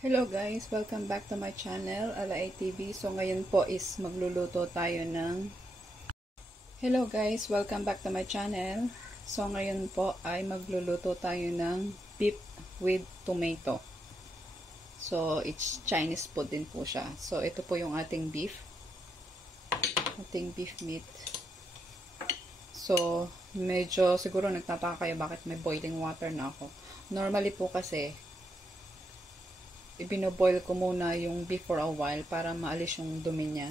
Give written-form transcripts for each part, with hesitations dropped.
Hello guys, welcome back to my channel, Alay TV. So ngayon po is magluluto tayo ng Hello guys, welcome back to my channel. So ngayon po ay magluluto tayo ng beef with tomato. So it's Chinese food din po siya. So ito po yung ating beef meat. So medyo siguro nagtataka kayo bakit may boiling water na ako. Normally po kasi ibinoboil ko muna yung beef for a while para maalis yung dumi niya.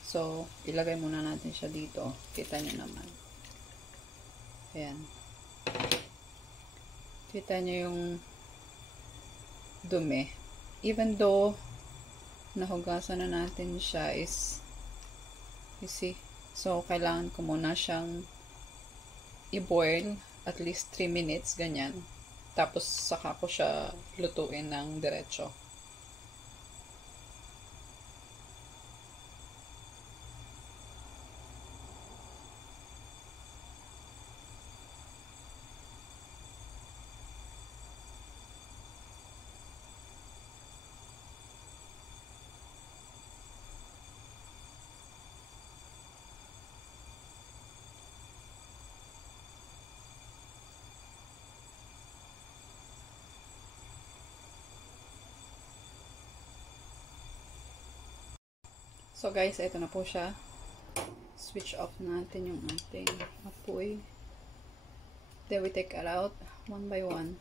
So, ilagay muna natin siya dito. Kita nyo naman. Ayan. Kita nyo yung dumi. Even though nahugasan na natin siya is, you see, so kailangan ko muna siyang i-boil at least 3 minutes, ganyan. Tapos, saka ko siya lutuin ng diretso. So guys, ito na po siya. Switch off natin yung ating apoy. Then we take it out one by one.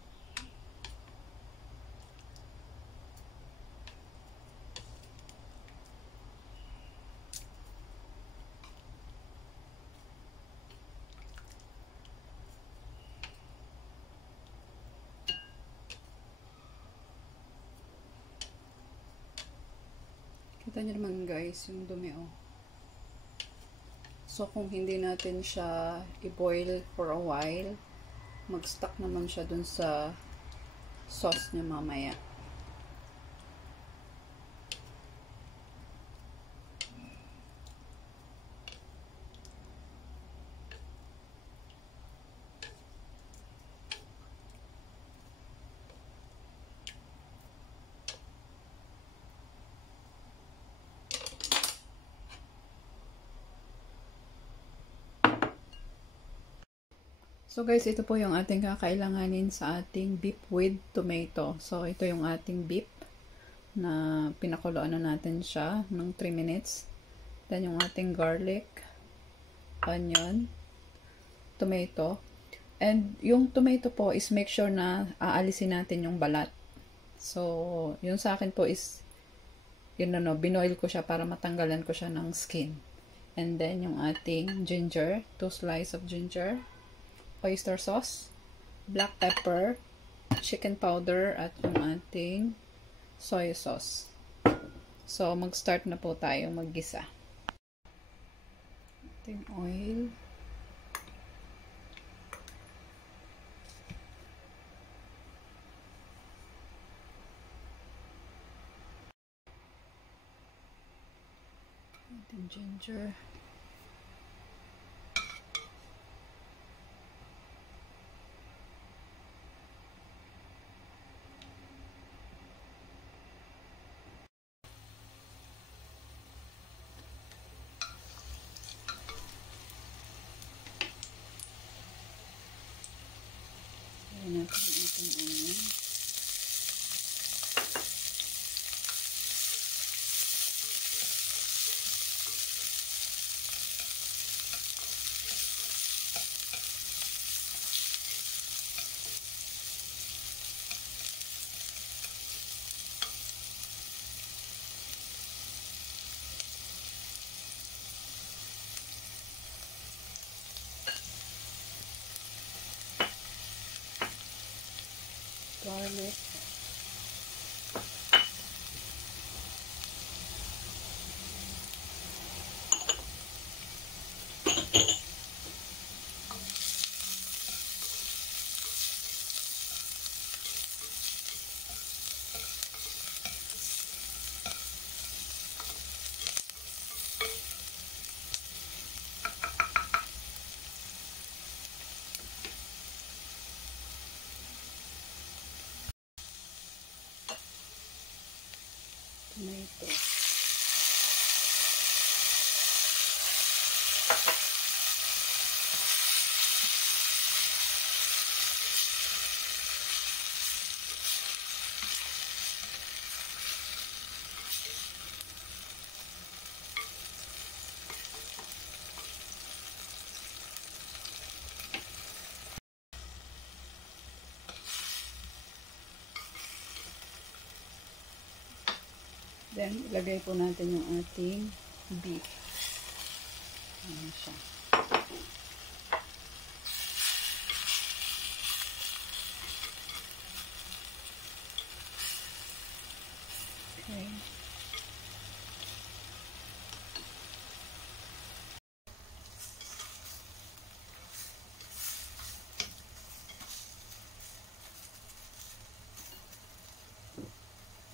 Kita nyo naman guys, yung dumi oh. So kung hindi natin siya i-boil for a while, mag-stuck naman siya dun sa sauce niya mamaya. So guys, ito po yung ating kakailanganin sa ating beef with tomato. So ito yung ating beef na pinakuluan na natin siya ng 3 minutes. Then yung ating garlic, onion, tomato. And yung tomato po is make sure na aalisin natin yung balat. So yung sa akin po is binoil ko siya para matanggalan ko siya ng skin. And then yung ating ginger, 2 slices of ginger, oyster sauce, black pepper, chicken powder, at yung ating soy sauce. So, mag-start na po tayo maggisa. Ating oil. Ating ginger. Ayan natin ang ating onion. tomato. Then, ilagay po natin yung ating beef. Ayan siya. Okay.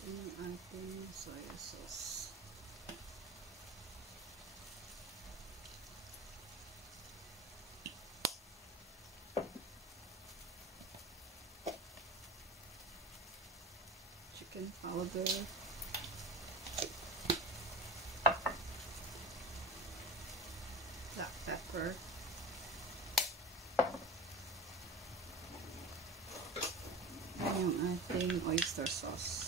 Yung ating soy sauce. Chicken powder. Black pepper. And yung ating oyster sauce.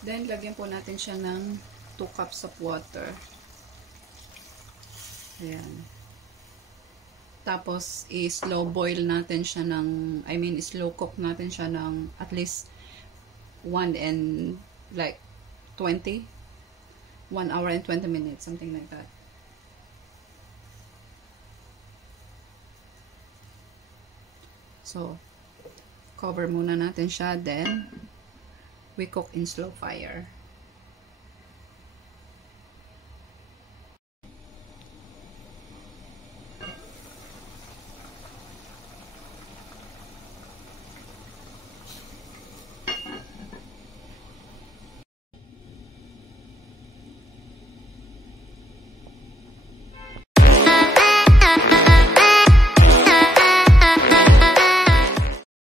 Then, lagyan po natin siya ng 2 cups of water. Ayan. Tapos, i-slow boil natin siya ng, slow cook natin siya ng at least 1 hour and 20 minutes, something like that. So, cover muna natin siya, then we cook in slow fire.